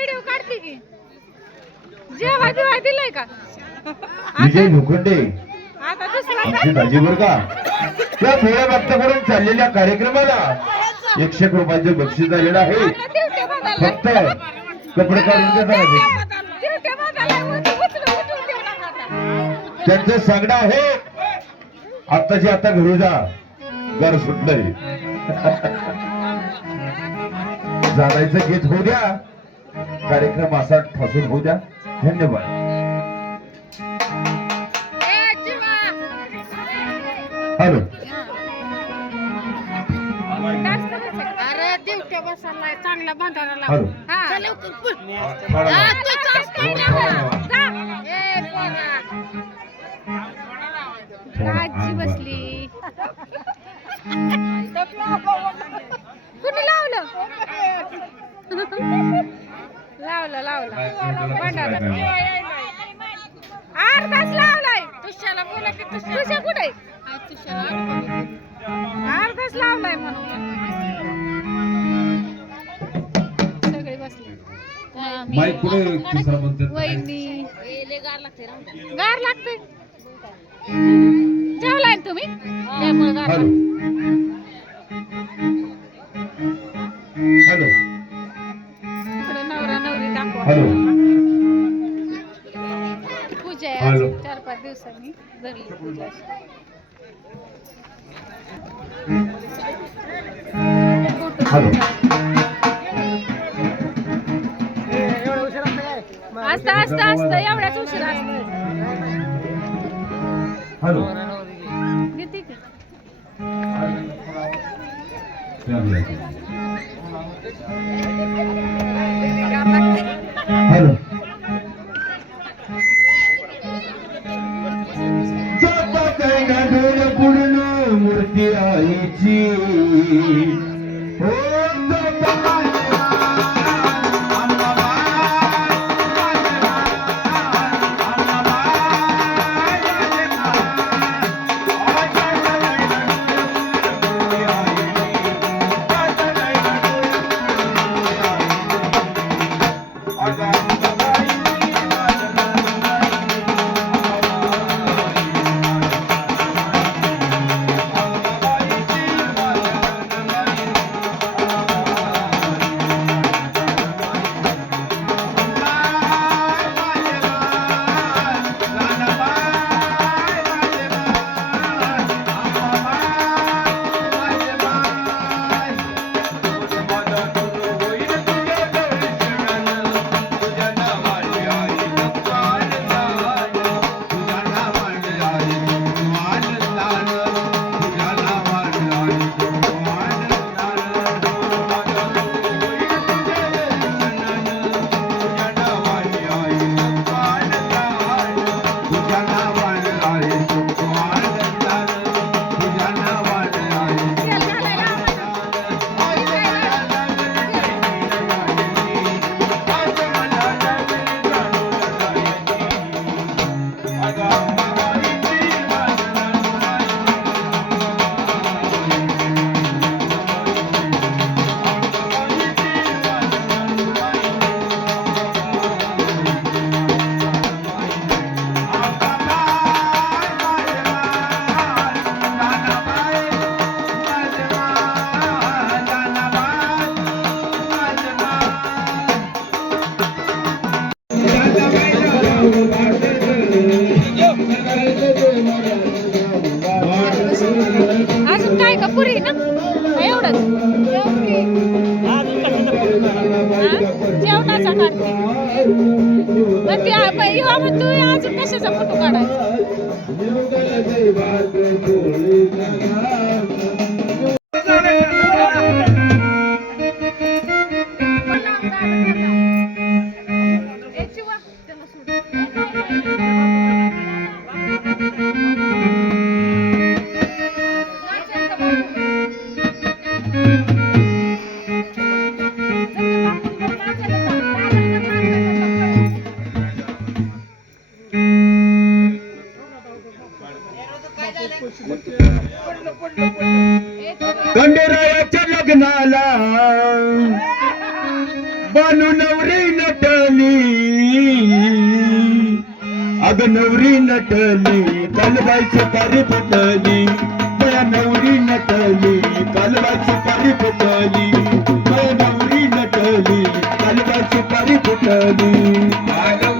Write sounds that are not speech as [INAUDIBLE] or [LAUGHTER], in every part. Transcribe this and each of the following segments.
Video काढते की? जेव्हा दिलंय का? विजय लोखंडे आता दुसरा आमची दाजी बर का? त्या थोड्या भक्ताकडून चाललेल्या कार्यक्रमाला एकशे एक रुपयाचे बक्षीस झालेलं आहे. आता. फक्त कपडे काढून देतात दिवट्या बदललाय, उचलून- उचलून उठून देऊ नका आता. त्यांचं सांगणं आहे आत्ताची आता घरी जा घर सुटलंय. [LAUGHS] जाण्याचं गीत होऊ द्या. कार्यक्रम असा ठासून होऊ द्या. धन्यवाद. ए, जीवा. हॅलो. चांगला बांधायला बसली. [LAUGHS] कुठे लावलं? [LAUGHS] लावलं लावलं. भंडारा अर्धाच लावलाय. तुषाला बोला की तुषा कुठे? अर्धाच लावलाय म्हणून. सगळे बसले. म्हणतात. वहिनी. गार लागते जेवलाय ना तुम्ही? त्यामुळे गार हॅलो. हॅलो पूजा आहे हॅलो. चार पाच दिवसांनी धरली पूजा. हॅलो असतं असतं असतं एवढ्याच उशीर असतं हॅलो मग ते म्हणतो अजून कशाचा फोटो काढायचा? बानू नवरी नटली. अग नवरी नटली कालबाईची पारी फुटली. बया नवरी नटली कालबाईची पारी फुटली. बया नवरी नटली कालबाईची पारी फुटली.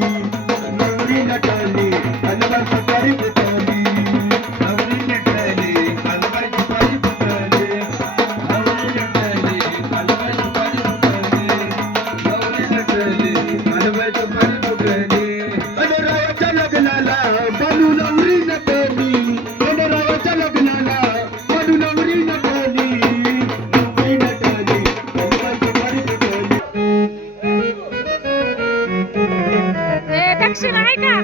होय का?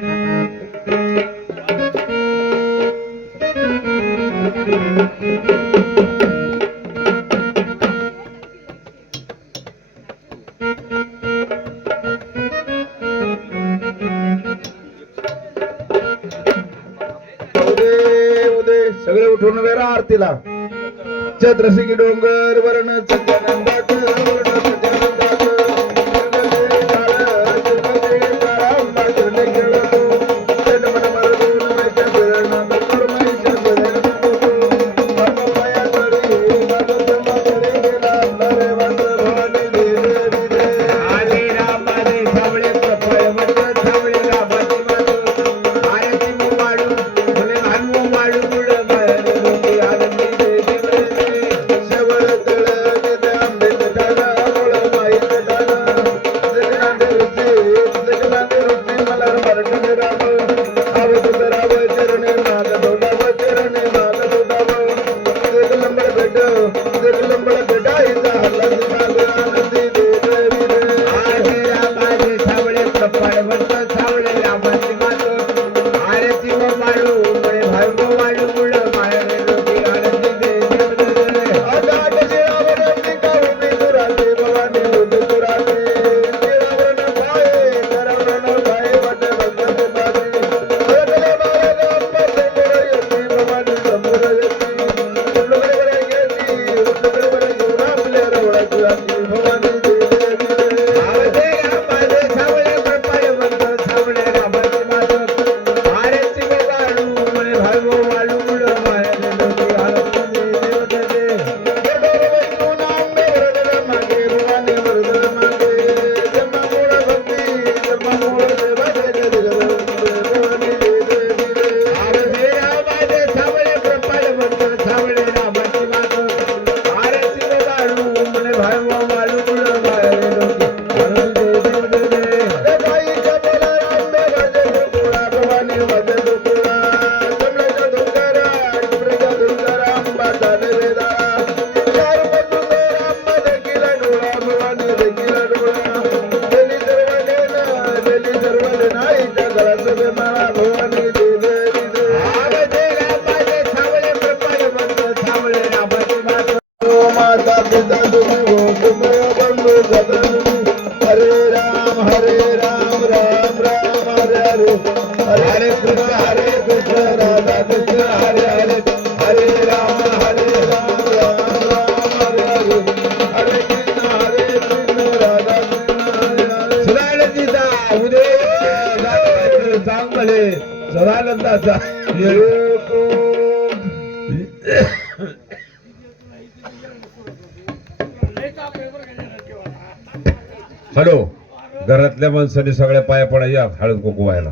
सगळे उठून वेळा आरतीला. छत्रसिंगी डोंगर वरण चंद्रनंदा आपले जनानंदाचा हॅलो. घरातल्या माणसाने सगळ्या पाया पडा या हळद व्हायला.